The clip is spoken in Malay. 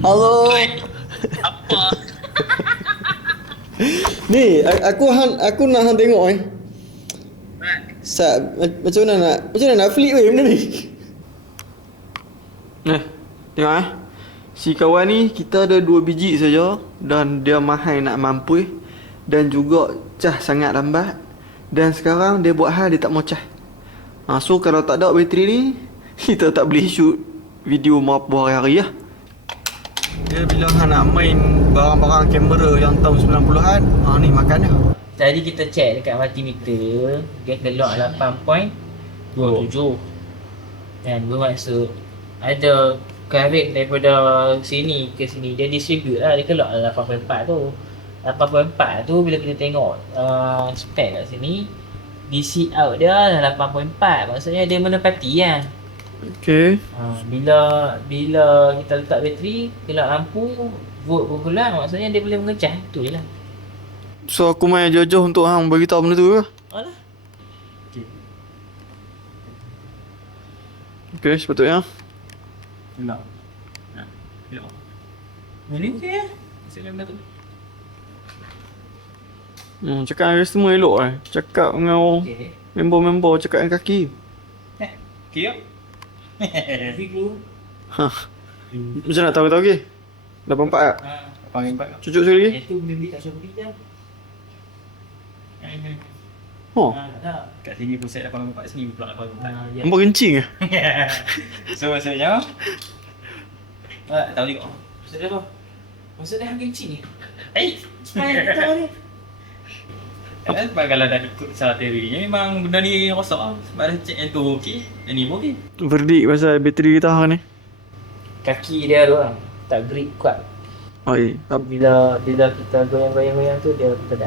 Halo. Apa? Ni aku nak hang tengok macam mana nak flip benda ni. Tengok si kawan ni kita ada 2 biji saja dan dia mahal nak mampu dan juga cah sangat lambat dan sekarang dia buat hal dia tak mau cah. So kalau tak ada bateri ni kita tak boleh shoot video mau apa hari-hari lah. Dia bila hang nak main barang-barang kamera yang tahun 90-an, ni makan dia. Tadi kita check dekat multimeter, dia kelok 8.27. Dan bermaksud ada current daripada sini ke sini, dia distribute lah, dia kelok 8.4 tu. 8.4 tu bila kita tengok spek kat sini, DC out dia 8.4, maksudnya dia menepati lah. Okay. Bila kita letak bateri, gelap lampu, volt berkurang, maksudnya dia boleh mengecas. Tu je lah. So aku main jauh-jauh untuk hang bagi tahu benda tu ke? Alah. Okay, sepatutnya. Gelap. Gelap. Ini okey ya. Saya benda tu. Cakap dengan customer elok Cakap dengan Okey. member-member cakap dengan kaki. Okey ya. Figu. Macam nak tahu okey? 84 tak? 8.4. Cucuk sekali lagi? Itu beli kat Shopee je. Tak. Kat sini pusat 8.4, sini pula 8.4. Nampak kencing ke? So maksudnya tak tahu juga. Maksudnya apa? Maksudnya hang kencing ni. Tak tahu ni. Sebab kalau dah ikut salah teorinya memang benda ni rosak lah. Sebab dah check yang tu okey, yang ni pun okey. Verdict pasal bateri kita hang ni. Kaki dia tu lah, tak grip kuat. Oh, Bila kita goyang-goyang tu dia tak